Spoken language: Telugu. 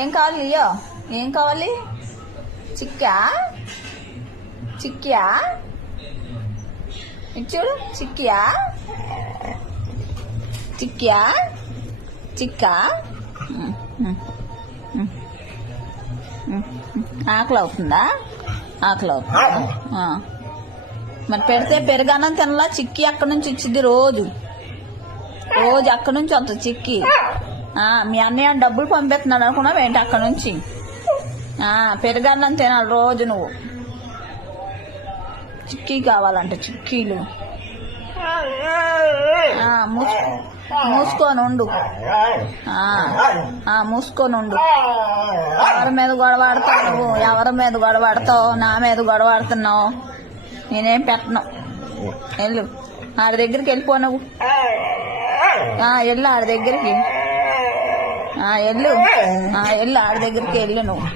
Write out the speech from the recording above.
ఏం కావాలి లియో? ఏం కావాలి? చిక్కా చిక్కియా? ఇటు చూడు. చిక్కియా చిక్కియా చిక్కా? ఆకలి అవుతుందా? ఆకలి అవుతుందా? మరి పెడితే పెరుగన్నం తినలా? చిక్కి అక్కడి నుంచి ఇచ్చిద్ది రోజు రోజు అక్కడి నుంచి వస్తుంది చిక్కి. మీ అన్నయ్య డబ్బులు పంపిస్తున్నాడు అనుకున్నావు ఏంటి అక్కడి నుంచి? పెరుగన్నం తినాలి రోజు నువ్వు. చిక్కీ కావాలంట, చిక్కీలు. మూసుకొని ఉండు, మూసుకొని ఉండు. ఎవరి మీద గొడవాడతావు నువ్వు? ఎవరి మీద గొడవాడతావు? నా మీద గొడవాడుతున్నావు. నేనేం పెట్టను. వెళ్ళు ఆడి దగ్గరికి వెళ్ళిపో నువ్వు. వెళ్ళు ఆడి దగ్గరికి. వెళ్ళు ఆడి దగ్గరికి వెళ్ళు నువ్వు.